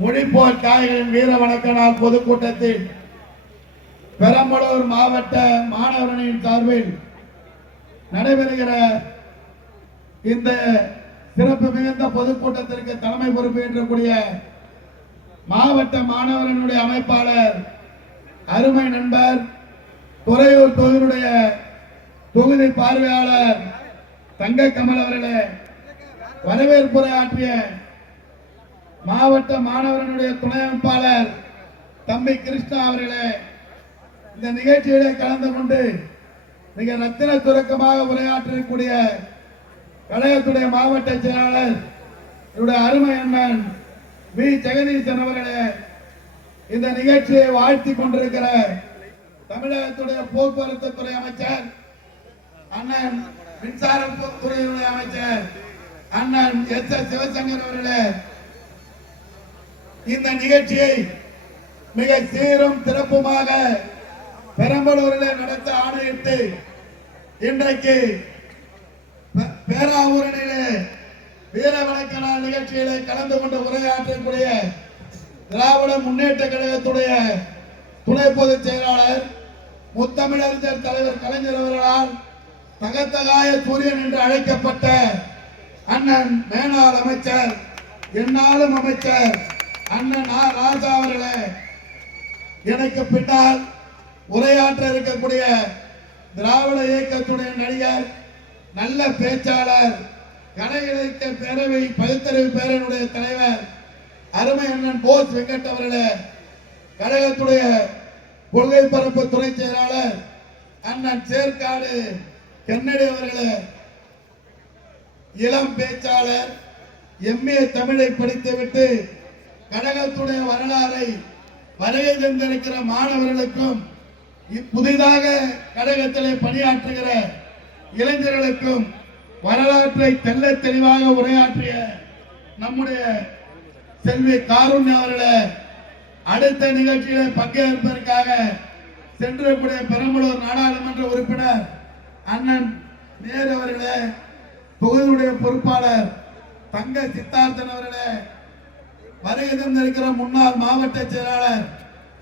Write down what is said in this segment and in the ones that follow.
முடிப்போர் தியாகிகளின் வீர வணக்க நாள் பொதுக்கூட்டத்தில் பெரம்பலூர் மாவட்ட மாணவரணியின் சார்பில் நடைபெறுகிற இந்த சிறப்பு மிகுந்த பொதுக்கூட்டத்திற்கு தலைமை பொறுப்பேற்றக்கூடிய மாவட்ட மாணவரனுடைய அமைப்பாளர் அருமை நண்பர் துறையூர் தொகுதியுடைய தொகுதி பார்வையாளர் தங்க கமல் அவர்களே, வரவேற்புரை ஆற்றிய மாவட்ட மாணவரனுடைய துணை அமைப்பாளர் தம்பி கிருஷ்ணா அவர்களே, இந்த நிகழ்ச்சியிலே கலந்து கொண்டு மிக ரத்தின சுருக்கமாக உரையாற்றக்கூடிய கழகத்துடைய மாவட்ட செயலாளர் என்னுடைய அருமை அண்ணன் வி ஜெகதீசன் அவர்களே, இந்த நிகழ்ச்சியை வாழ்த்தி கொண்டிருக்கிற தமிழகத்துடைய போக்குவரத்து துறை அமைச்சர் அண்ணன் மின்சாரத்துறையுடைய அமைச்சர் அண்ணன் எஸ் எஸ் சிவசங்கர் அவர்களே, இந்த நிகழ்ச்சியை மிக சீரும் சிறப்புமாக பெரம்பலூரில் நடத்த ஆணையிட்டு இன்றைக்கு பேராவூரணியிலே வீர வணக்க நாள் நிகழ்ச்சியிலே கலந்து கொண்டு உரையாற்றக்கூடிய திராவிட முன்னேற்ற கழகத்துடைய துணை பொதுச் செயலாளர் முத்தமிழறிஞர் தலைவர் கலைஞர் அவர்களால் தகத்தகாய சூரியன் என்று அழைக்கப்பட்ட அண்ணன் மேனாள் அமைச்சர் என்னாலும் அமைச்சர் அண்ணன் ராஜா அவர்களே, எனக்கு பின்னால் உரையாற்ற இருக்கக்கூடிய திராவிட இயக்கத்துடைய நடிகர், நல்ல பேச்சாளர், கலை இலக்கிய பேரவை பகுத்தறிவு பேரனுடைய தலைவர் அருமை அண்ணன் போஸ் வெங்கட் அவர்களே, கழகத்துடைய கொள்கை பரப்பு துறை செயலாளர் அண்ணன் சேர்க்காடு கென்னடி அவர்களே, இளம் பேச்சாளர், எம்ஏ தமிழை படித்துவிட்டு கழகத்துடைய வரலாறை வருகை தந்திருக்கிற மாணவர்களுக்கும் புதிதாக கழகத்திலே பணியாற்றுகிற இளைஞர்களுக்கும் வரலாற்றை தெல்ல தெளிவாக உரையாற்றிய நம்முடைய செல்வி காருண்யா அவர்களே, அடுத்த நிகழ்ச்சியிலே பங்கேற்பதற்காக சென்றிருக்கூடிய பெரம்பலூர் நாடாளுமன்ற உறுப்பினர் அண்ணன் நேரு அவர்களே, தொகுதியுடைய பொறுப்பாளர் தங்க சித்தார்த்தன் அவர்களே, வருகை தந்திருக்கிற முன்னாள் மாவட்ட செயலாளர்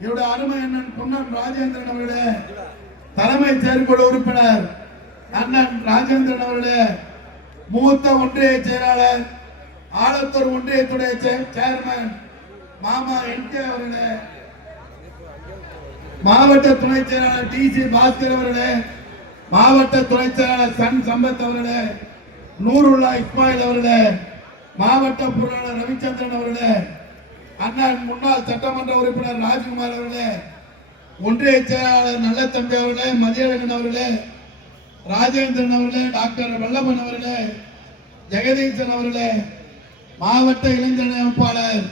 என்னுடைய அருமை அண்ணன் பொன்னம் ராஜேந்திரன் அவர்களே, தலைமை செயற்குழு உறுப்பினர் அண்ணன் ராஜேந்திரன் அவர்களே, மூத்த ஒன்றிய செயலாளர் ஆலத்தூர் ஒன்றியத்துடைய சேர்மன் மாமா என்கே அவர்களே, மாவட்ட துணை செயலாளர் டி சி பாஸ்கர் அவர்களே, மாவட்ட துணை செயலாளர் சன் சம்பத் அவர்களே, நூருல்லா இஸ்மாயில் அவர்களே, மாவட்ட பொருளாளர் ரவிச்சந்திரன் அவர்களே, அண்ணன் முன்னாள் சட்டமன்ற உறுப்பினர் ராஜ்குமார் அவர்களே, ஒன்றிய செயலாளர் நல்ல தம்பி அவர்களே, மதியழகன் அவர்களே, ராஜேந்திரன் அவர்களே, டாக்டர் வல்லபன் அவர்களே, ஜெகதீசன் அவர்களே, மாவட்ட இளைஞர் அமைப்பாளர்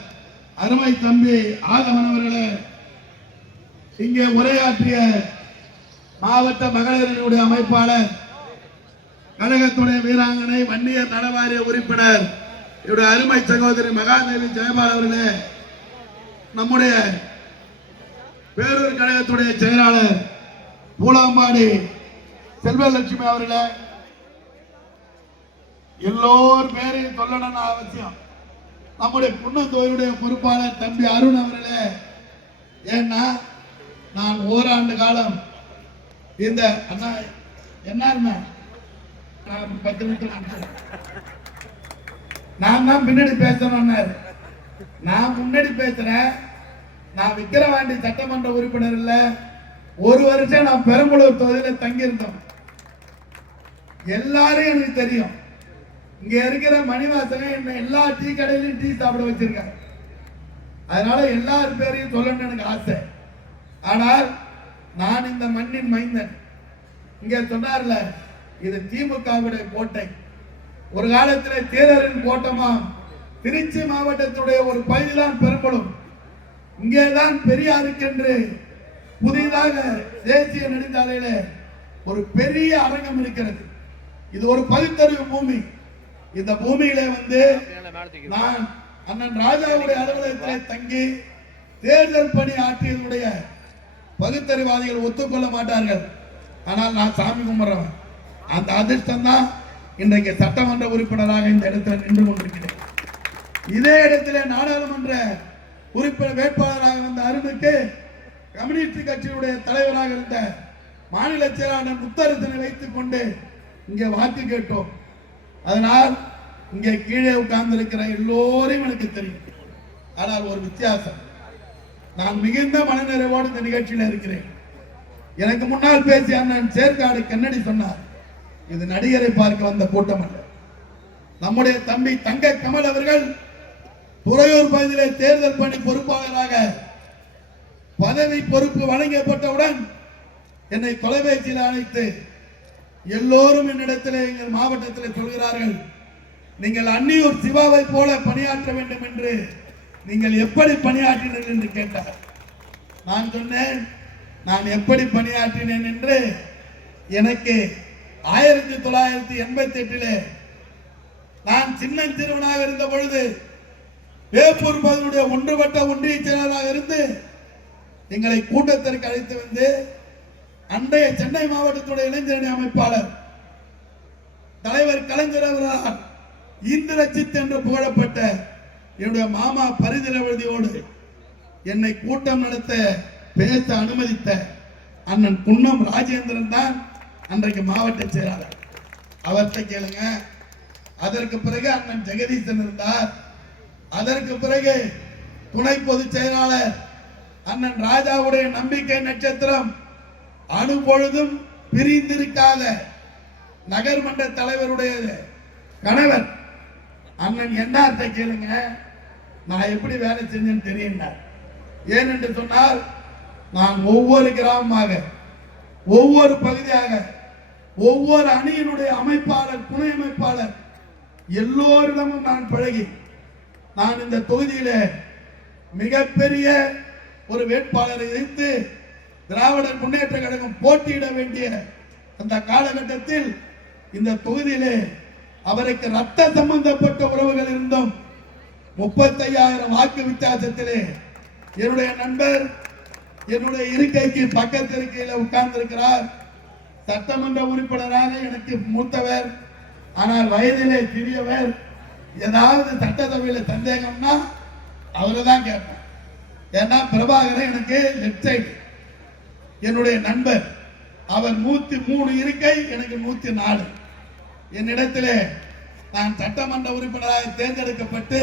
அருமை தம்பி ஆகவன் அவர்களே, இங்கே உரையாற்றிய மாவட்ட மகளிரினுடைய அமைப்பாளர் கழகத்துடைய வீராங்கனை வன்னியர் நலவாரிய உறுப்பினர் இவருடைய அருமை சகோதரி மகாதேவி ஜெயபால் அவர்களே, நம்முடைய பேரூர் கழகத்துடைய செயலாளர் பூலாம்பாடி செல்வலட்சுமி அவர்களே, எல்லோரும் பேரையும் சொல்லணும்னு அவசியம். நம்முடைய புண்ணந்தோயுடைய பொறுப்பாளர் தம்பி அருண் அவர்களே, ஏன்னா நான் ஓராண்டு காலம் இந்த அண்ணா என்ன 10 நிமிஷம் நான் தான் பின்னாடி பேசணும், நான் முன்னாடி பேசுறேன். நான் விக்கிரவாண்டி சட்டமன்ற உறுப்பினர் இல்ல, ஒரு வருஷம் நான் பெரம்பலூர் தொகுதியில் தங்கியிருந்தோம். எல்லாரும் எனக்கு தெரியும். இங்க இருக்கிற மணிவாசகன் என்ன எல்லா டீ கடையிலும் டீ சாப்பிட வச்சிருக்காங்க. அதனால எல்லார் பேரையும் சொல்லணும்னு எனக்கு ஆசை. ஆனால் நான் இந்த மண்ணின் மைந்தன். இங்க சொன்னார்ல, இது திமுகவுடைய கோட்டை. ஒரு காலத்தில் தேரரின் கோட்டமா திருச்சி மாவட்டத்துடைய ஒரு பகுதிதான் பெரம்பலூர். இங்கேதான் பெரியாருக்கென்று புதிதாக தேசிய நெடுஞ்சாலையில ஒரு பெரிய அரங்கம் இருக்கிறது. இது ஒரு பகுத்தறிவு பூமி. இந்த பூமியில நான் அண்ணன் ராஜாவுடைய அலுவலகத்திலே தங்கி தேர்தல் பணி ஆற்றியதுடைய பகுத்தறிவாதிகள் ஒத்துக்கொள்ள மாட்டார்கள். ஆனால் நான் சாமி கும்பிடுறவன். அந்த அதிர்ஷ்டம் தான் இன்றைக்கு சட்டமன்ற உறுப்பினராக இந்த இடத்துல நின்று கொண்டிருக்கிறேன். இதே இடத்திலே நாடாளுமன்ற உறுப்பினர் வேட்பாளராக வந்த அருணுக்கு கம்யூனிஸ்ட் கட்சியுடைய தலைவராக இருந்த மாநில செயலாளர் முத்தரசனை வைத்துக் கொண்டு இங்கே வாக்கு கேட்டோம். அதனால் இங்கே கீழே உட்கார்ந்து இருக்கிற எல்லோரையும் எனக்கு தெரியும். ஆனால் ஒரு வித்தியாசம், நான் மிகுந்த மனநிறைவோடு இந்த நிகழ்ச்சியில் இருக்கிறேன். எனக்கு முன்னால் பேசிய அண்ணன் சேர்க்காடு கண்ணடி சொன்னார், இது நடிகரை பார்க்க வந்த கூட்டம் அல்ல. நம்முடைய தம்பி தங்க கமல் அவர்கள் துறையூர் பகுதியிலே தேர்தல் பணி பொறுப்பாளராக பதவி பொறுப்பு வழங்கப்பட்டவுடன் என்னை தொலைபேசியில் அழைத்து எல்லோரும் என்னிடத்தில் எங்கள் மாவட்டத்தில் சொல்கிறார்கள், நீங்கள் அன்னியூர் சிவாவை போல பணியாற்ற வேண்டும் என்று நீங்கள் எப்படி பணியாற்றினீர்கள் என்று கேட்டார். நான் சொன்னேன், நான் எப்படி பணியாற்றினேன் என்று எனக்கு 1988 நான் சின்னஞ்சிறுவனாக இருந்த பொழுது வேப்பூர் பகுதியுடைய ஒன்றுபட்ட ஒன்றிய செயலாளராக இருந்து எங்களை கூட்டத்திற்கு அழைத்து வந்து அன்றைய சென்னை மாவட்டத்துடைய இளைஞரணி அமைப்பாளர் தலைவர் கலைஞர் அவர்களால் இந்திரஜித் என்று புகழப்பட்ட என்னுடைய மாமா பரிதிரவதியோடு என்னை கூட்டம் நடத்த பேச அனுமதித்த அண்ணன் குன்னம் ராஜேந்திரன் தான் அன்றைக்கு மாவட்ட செயலாளர். அவர்கிட்ட கேளுங்க. அதற்கு பிறகு அண்ணன் ஜெகதீசன் இருந்தார். அதற்கு பிறகு துணை பொதுச் செயலாளர் அண்ணன் ராஜாவுடைய நம்பிக்கை நட்சத்திரம் அணுபொழுதும் பிரிந்திருக்காத நகர்மன்ற தலைவருடைய கணவர் அண்ணன் என்ஆர்ட்ட கேளுங்க, நான் எப்படி வேலை செஞ்சேன்னு தெரியும். ஏனென்று சொன்னால் நான் ஒவ்வொரு கிராமமாக, ஒவ்வொரு பகுதியாக, ஒவ்வொரு அணியினுடைய அமைப்பாளர், துணை அமைப்பாளர் எல்லோரிடமும் நான் பழகி, நான் இந்த தொகுதியில மிகப்பெரிய ஒரு வேட்பாளரை எதிர்த்து திராவிடர் முன்னேற்ற கழகம் போட்டியிட வேண்டிய அந்த காலகட்டத்தில் இந்த தொகுதியிலே அவருக்கு ரத்த சம்பந்தப்பட்ட உறவுகள் இருந்தும் 35,000 வாக்கு வித்தியாசத்திலே என்னுடைய நண்பர் என்னுடைய இருக்கைக்கு பக்கத்து இருக்கையில் உட்கார்ந்து இருக்கிறார். சட்டமன்ற உறுப்பினராக எனக்கு மூத்தவர், ஆனால் வயதிலே சிறியவர். ஏதாவது சட்டசபையில சந்தேகம்னா அவரை தான் கேட்பேன். ஏன்னா பிரபாகரன் எனக்கு லெப்ட் சைடு என்னுடைய நண்பர். அவர் 103 இருக்கை, எனக்கு 104. என்னிடத்திலே நான் சட்டமன்ற உறுப்பினராக தேர்ந்தெடுக்கப்பட்டு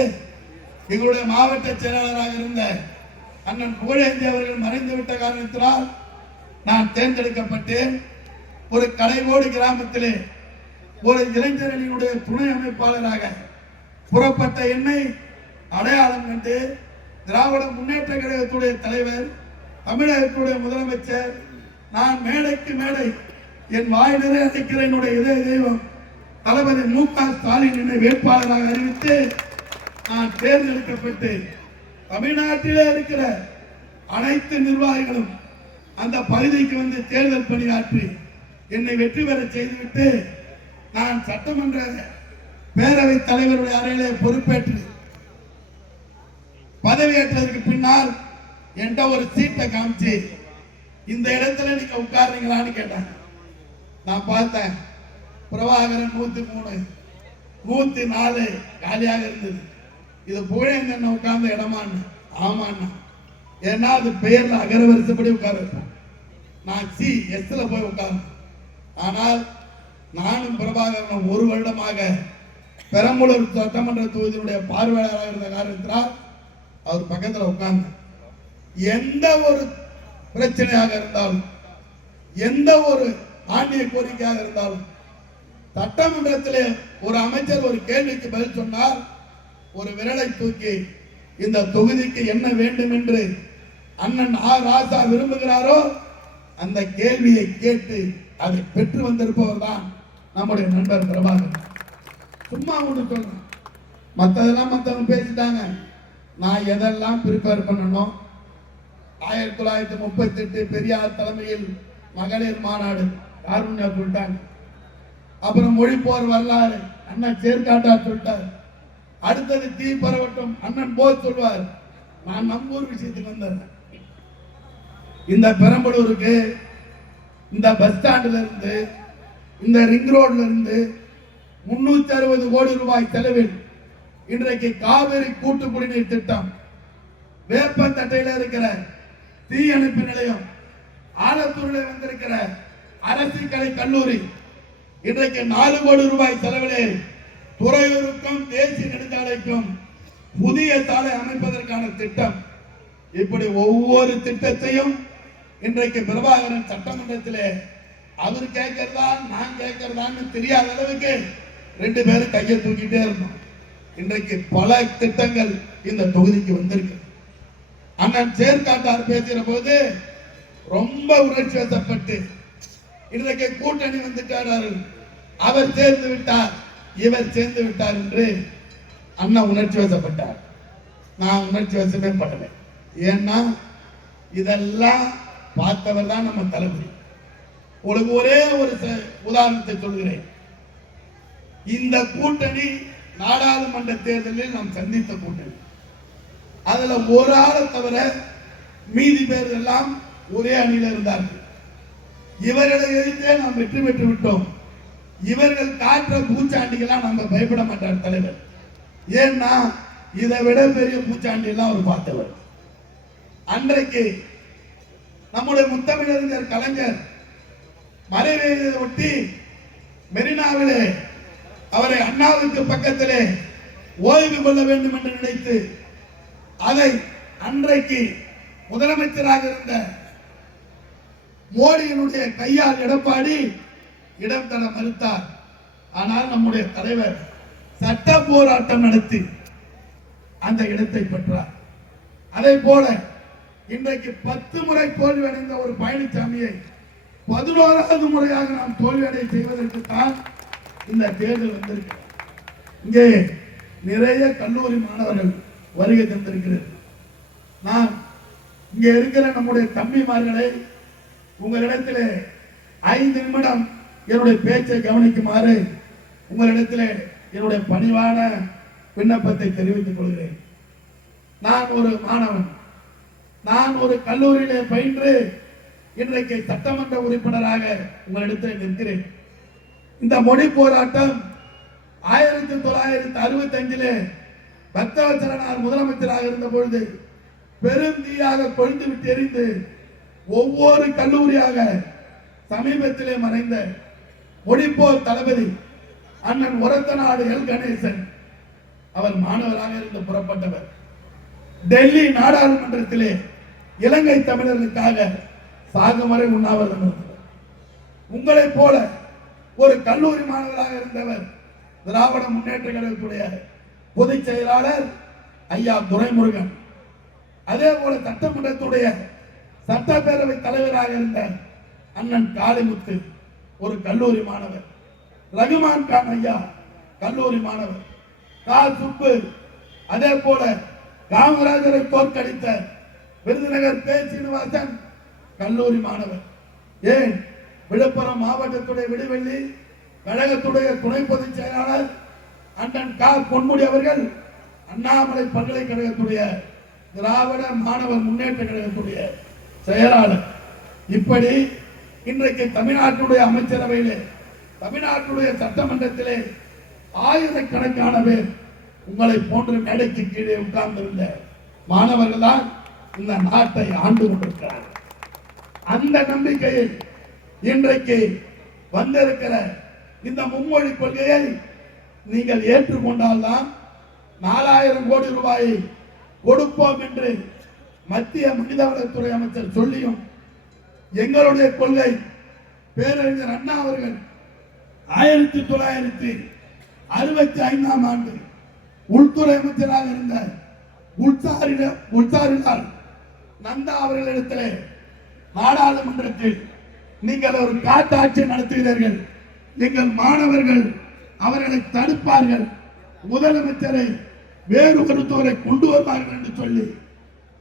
எங்களுடைய மாவட்ட செயலாளராக இருந்த அண்ணன் புகழேந்தி அவர்கள் மறைந்துவிட்ட காரணத்தினால் நான் தேர்ந்தெடுக்கப்பட்டேன். ஒரு கடைகோடி கிராமத்திலே ஒரு இளைஞரணியினுடைய துணை அமைப்பாளராக புறப்பட்ட என்னை அடையாளம் கண்டு திராவிட முன்னேற்ற கழகத்துடைய தலைவர், தமிழகத்துடைய முதலமைச்சர், நான் மேடைக்கு மேடை என் வாய் நிறைய அழைக்கிற என்னுடைய இதய தெய்வம் தளபதி மு.க. ஸ்டாலின் என்னை வேட்பாளராக அறிவித்து நான் தேர்ந்தெடுக்கப்பட்டு தமிழ்நாட்டிலே இருக்கிற அனைத்து நிர்வாகிகளும் அந்த பகுதிக்கு வந்து தேர்தல் பணியாற்றி என்னை வெற்றி பெற செய்துவிட்டு நான் சட்டமன்ற பேரவை தலைவருடைய அறையிலே பொறுப்பேற்று பதவியேற்றதற்கு பின்னால் என்கிட்ட ஒரு சீட்டை காமிச்சு இந்த இடத்துல நீங்க உட்கார்றீங்களான்னு கேட்டாங்க. நான் பார்த்தேன், பிரபாகரன் 103, 104 காலியாக இருந்தது. இது புகழேந்தன் உட்கார்ந்த இடமான்னு. ஆமாண்ணா, ஏன்னா அது பெயர்ல அகரவரிசைப்படி உட்கார வைப்பேன். நான் எஸ்ல போய் உட்கார்ந்தேன். ஆனால் நானும் பிரபாகரனும் 1 வருடமாக பெரம்பலூர் சட்டமன்ற தொகுதியினுடைய பார்வையாளராக இருந்த காரணத்தினால் அவர் பக்கத்தில் உட்கார்ந்து எந்த ஒரு பிரச்சனையாக இருந்தாலும், எந்த ஒரு ஆண்டிய கோரிக்கையாக இருந்தாலும், சட்டமன்றத்திலே ஒரு அமைச்சர் ஒரு கேள்விக்கு பதில் சொன்னால் ஒரு விரலை தூக்கி இந்த தொகுதிக்கு என்ன வேண்டும் என்று அண்ணன் ராசா விரும்புகிறாரோ அந்த கேள்வியை கேட்டு அதை பெற்று வந்திருப்பவர் தான் நம்முடைய நண்பர் பிரபாகரன். சும்மா ஒன்று சொல்றேன், மற்றதெல்லாம் மற்றவங்க பேசிட்டாங்க. நான் எதெல்லாம் ப்ரிப்பேர் பண்ணணும், 1938 பெரியார் தலைமையில் மகளிர் மாநாடு காரூண்யா சொல்லிட்டாங்க. அப்புறம் மொழி போர் வரலாறு அண்ணன் சேர்க்காட்டார் சொல்லிட்டார். அடுத்தது தீ பரவட்டும் அண்ணன் போல் சொல்வார். நான் நம்பூர் விஷயத்துக்கு வந்தேன். இந்த பெரம்பலூருக்கு இந்த பஸ் ஸ்டாண்ட்ல இருந்து இந்த ரிங் ரோட்ல இருந்து 360 கோடி ரூபாய் செலவில் இன்றைக்கு காவிரி கூட்டு குடிநீர் திட்டம் வேப்பந்தட்டையில இருக்கிற தீயணைப்பு நிலையம், ஆலத்தூரில் வந்திருக்கிற அரசு கலை கல்லூரி, இன்றைக்கு 4 கோடி ரூபாய் செலவிலே துறையூருக்கும் தேசிய நெடுஞ்சாலைக்கும் புதிய சாலை அமைப்பதற்கான திட்டம். இப்படி ஒவ்வொரு திட்டத்தையும் இன்றைக்கு பிரபாகரன் சட்டமன்றத்திலே அவர் கேட்கிறதா நான் கேட்கிறதான்னு தெரியாத அளவுக்கு 2 பேரும் கையை தூக்கிட்டே இருந்தோம். இன்றைக்கு பல திட்டங்கள் இந்த தொகுதிக்கு வந்திருக்கு. அண்ணன் சேர்க்காட்டார் பேசுகிற போது ரொம்ப உணர்ச்சி வசப்பட்டு இன்றைக்கு கூட்டணி வந்துட்டார், அவர் சேர்ந்து விட்டார், இவர் சேர்ந்து விட்டார் என்று அண்ணா உணர்ச்சி வசப்பட்டார். நான் உணர்ச்சி வசமே படலை. ஏன்னா இதெல்லாம் பார்த்தவர் தான் நம்ம தளபதி. உங்களுக்கு ஒரே ஒரு உதாரணத்தை சொல்கிறேன். இந்த கூட்டணி நாடாளுமன்ற தேர்தலில் நாம் சந்தித்த கூட்டணி. அதுல ஒரு ஆளை தவிர மீதி பேர் எல்லாம் ஒரே அணியில இருந்தார்கள். இவர்களை எதிர்த்தே நாம் வெற்றி பெற்று விட்டோம். இவர்கள் காற்ற பூச்சாண்டிகள்லாம் நம்ம பயப்பட மாட்டார் தலைவர். ஏன்னா இதை விட பெரிய பூச்சாண்டி எல்லாம் அவர் பார்த்தவர். அன்றைக்கு நம்முடைய முத்தமிழறிஞர் கலைஞர் மறைவை ஒட்டி மெரினாவிலே அவரை அண்ணாவுக்கு பக்கத்திலே ஓய்வு கொள்ள வேண்டும் என்று நினைத்து அதை அன்றைக்கு முதலமைச்சராக இருந்த மோடியினுடைய கையால் எடப்பாடி இடம் தர மறுத்தார். ஆனால் நம்முடைய தலைவர் சட்ட போராட்டம் நடத்தி அந்த இடத்தை பெற்றார். அதே போல இன்றைக்கு 10 முறை தோல்வி அடைந்த ஒரு பழனிசாமியை 11வது முறையாக நாம் தோல்வியடை செய்வதற்கு தான் இந்த தேர்தல் வந்திருக்கிறது. இங்கே நிறைய கல்லூரி மாணவர்கள் வருகை தந்திருக்கிறது. நான் இங்கே இருக்கிற நம்முடைய தம்பிமார்களை உங்களிடத்திலே 5 நிமிடம் என்னுடைய பேச்சை கவனிக்குமாறு உங்களிடத்திலே என்னுடைய பணிவான விண்ணப்பத்தை தெரிவித்துக் கொள்கிறேன். நான் ஒரு மாணவன். நான் ஒரு கல்லூரியிலே பயின்று இன்றைக்கு சட்டமன்ற உறுப்பினராக உங்களிடத்தில் நிற்கிறேன். இந்த மொழி போராட்டம் 1965 பக்தவச்சலனார் முதலமைச்சராக இருந்த பொழுது பெரும் தீயாக கொழுந்து விட்டு எரிந்து ஒவ்வொரு கல்லூரியாக சமீபத்திலே மறைந்த மொழிப்போர் தளபதி அண்ணன் ஒரத்தநாடு எல் கணேசன் அவர் மாணவராக இருந்து புறப்பட்டவர். டெல்லி நாடாளுமன்றத்திலே இலங்கை தமிழர்களுக்காக சாகும் வரை உண்ணாவிரதம் இருந்தவர். உங்களைப் போல ஒரு கல்லூரி மாணவராக இருந்தவர் திராவிட முன்னேற்ற கழகத்துடைய பொதுச் செயலாளர் ஐயா துரைமுருகன். அதே போல சட்டமன்றத்துடைய சட்டப்பேரவை தலைவராக இருந்த அண்ணன் காளிமுத்து ஒரு கல்லூரி மாணவர். ரகுமான் கான் ஐயா கல்லூரி மாணவர். சுப்பு, அதே போல காமராஜரை தோற்கடித்த விருதுநகர் பே. சீனிவாசன் கல்லூரி மாணவர். ஏன் விழுப்புரம் மாவட்டத்துடைய விடுவெள்ளி கழகத்துடைய துணை பொதுச் செயலாளர் அண்ணன் பொன்முடி அவர்கள் அண்ணாமலை பல்கலைக்கழகத்துடைய திராவிட மாணவர் முன்னேற்ற கழகத்துடைய செயலாளர். இப்படி இன்றைக்கு தமிழ்நாட்டுடைய அமைச்சரவையிலே தமிழ்நாட்டுடைய சட்டமன்றத்திலே ஆயிரக்கணக்கான பேர் உங்களை போன்ற மேடைக்கு கீழே உட்கார்ந்திருந்த மாணவர்கள் தான் இந்த நாட்டை ஆண்டு கொண்டிருக்கிறார்கள். அந்த நம்பிக்கையில் இன்றைக்கு வந்திருக்கிற இந்த மும்மொழி கொள்கையை நீங்கள் ஏற்றுக்கொண்டால்தான் 4000 கோடி ரூபாயை கொடுப்போம் என்று மத்திய மனிதவளத்துறை அமைச்சர் சொல்லியும் எங்களுடைய கொள்கை பேரறிஞர் அண்ணா அவர்கள் 1965 ஆண்டு உள்துறை அமைச்சராக இருந்த உள்சாரிலால் நந்தா அவர்களிடத்திலே நாடாளுமன்றத்தில் நீங்கள் ஒரு காட்டாட்சி நடத்துகிறீர்கள், எங்கள் மாணவர்கள் அவர்களை தடுப்பார்கள், முதலமைச்சரை வேறு ஒருத்தவரை கொண்டு வருவார்கள் என்று சொல்லி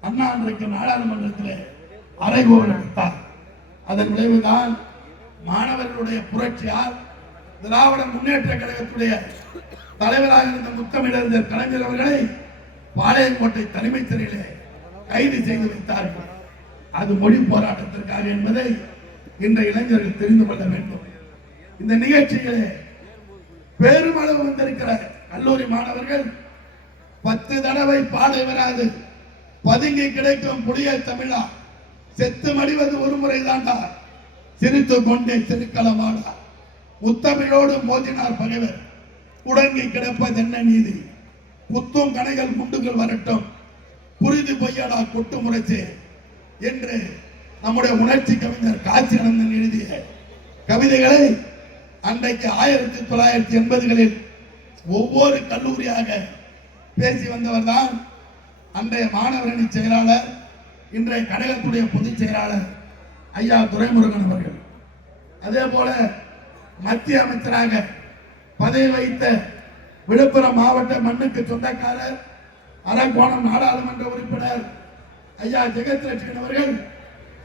அண்ணா அன்றைக்கு நாடாளுமன்றத்தில் அறைகூவல் நடத்தார். அதன் விளைவுதான் மாணவர்களுடைய புரட்சியால் திராவிட முன்னேற்ற கழகத்துடைய தலைவராக இருந்த முத்தமிழறிஞர் கலைஞர் அவர்களை பாளையங்கோட்டை தலைமைச் சிறையிலே கைது செய்து வைத்தார்கள். அது மொழி போராட்டத்திற்காக என்பதை இன்றைய இளைஞர்கள் தெரிந்து கொள்ள வேண்டும். இந்த நிகழ்ச்சியிலே பெருமளவு வந்திருக்கிற கல்லூரி மாணவர்கள் 10 தடவை பாதை வராது பதுங்கி கிடைக்கும் புதிய தமிழா, செத்து மடிவது ஒரு முறை தாண்டா, சிரித்து கொண்டே சிறுக்களமாடா, முத்தமிழோடு மோதினார் பகைவர், உடங்கி கிடப்பது என்ன நீதி, குத்தும் கணைகள் குண்டுகள் வரட்டும், புரிது பொய்யடா கொட்டு முறைச்சு என்று நம்முடைய உணர்ச்சி கவிஞர் காசியானந்தன் எழுதிய கவிதைகளை அன்றைக்கு 1980களில் ஒவ்வொரு கல்லூரியாக பேசி வந்தவர் தான் அன்றைய மாணவரணி செயலாளர், இன்றைய கழகத்துடைய பொதுச் செயலாளர் ஐயா துரைமுருகன் அவர்கள். அதே போல மத்திய அமைச்சராக பதவி வைத்த விழுப்புரம் மாவட்ட மண்ணுக்கு சொந்தக்காரர், அரக்கோணம் நாடாளுமன்ற உறுப்பினர் ஐயா ஜெகத் லட்சுமணன் அவர்கள்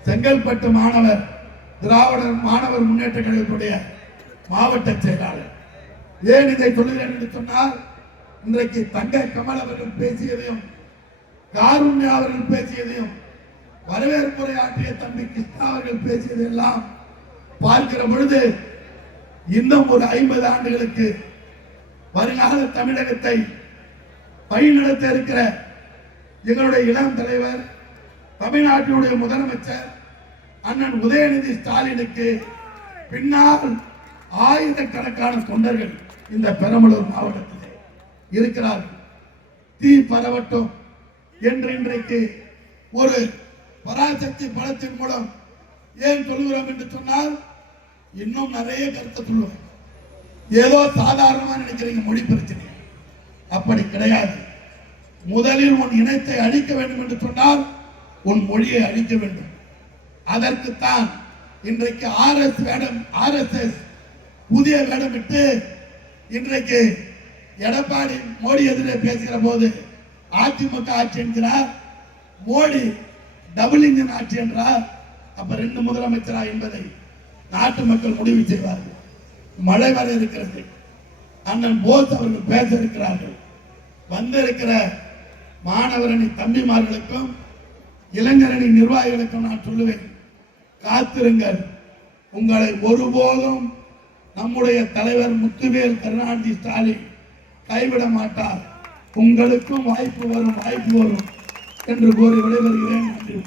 செங்கல்பட்டு மாணவர் திராவிடர் மாணவர் முன்னேற்ற கழகத்துடைய மாவட்ட செயலாளர். ஏன் இதை சொல்லுகிறேன் என்று சொன்னால், இன்றைக்கு தங்க கமல் அவர்கள் பேசியதையும் காருண்யா அவர்கள் பேசியதையும் வரவேற்புரை ஆற்றிய தம்பி கிருஷ்ணா அவர்கள் பேசியதெல்லாம் பார்க்கிற பொழுது இன்னும் ஒரு 50 ஆண்டுகளுக்கு வருங்கால தமிழகத்தை வழிநடத்த இருக்கிற எங்களுடைய இளம் தலைவர், தமிழ்நாட்டினுடைய முதலமைச்சர் அண்ணன் உதயநிதி ஸ்டாலினுக்கு பின்னால் ஆயிரக்கணக்கான தொண்டர்கள் இந்த பெரம்பலூர் மாவட்டத்திலே இருக்கிறார்கள். தீ பரவட்டும் என்று இன்றைக்கு ஒரு பராசக்தி பலத்தின் மூலம் ஏன் சொல்லுகிறோம் என்று சொன்னால், இன்னும் நிறைய கருத்தை சொல்லுவேன். ஏதோ சாதாரணமா நினைக்கிறீங்க மொழி பிரச்சனை, அப்படி கிடையாது. முதலில் உன் இனத்தை அழிக்க வேண்டும் என்று சொன்னால் உன் மொழியை அழிக்க வேண்டும். அதற்குத்தான் இன்றைக்கு RSS புதிய வேடமிட்டு இன்றைக்கு எடப்பாடி மோடி எதிரே பேசுகிற போது அதிமுக ஆட்சி என்கிறார், மோடி டபுள் இன்ஜின் ஆட்சி என்றார். அப்ப 2 முதலமைச்சரா என்பதை நாட்டு மக்கள் முடிவு செய்வார்கள். மழை வர இருக்கிறது, அண்ணன் போஸ் அவர்கள் பேச இருக்கிறார்கள். வந்திருக்கிற மாணவரணி தம்பிமார்களுக்கும் இளைஞரணி நிர்வாகிகளுக்கும் நான் சொல்லுவேன், காத்திருங்கள். உங்களை ஒருபோதும் நம்முடைய தலைவர் முத்துவேல் கருணாநிதி ஸ்டாலின் கைவிட மாட்டார். உங்களுக்கும் வாய்ப்பு வரும் என்று கூறி விடைபெறுகிறேன். நன்றி.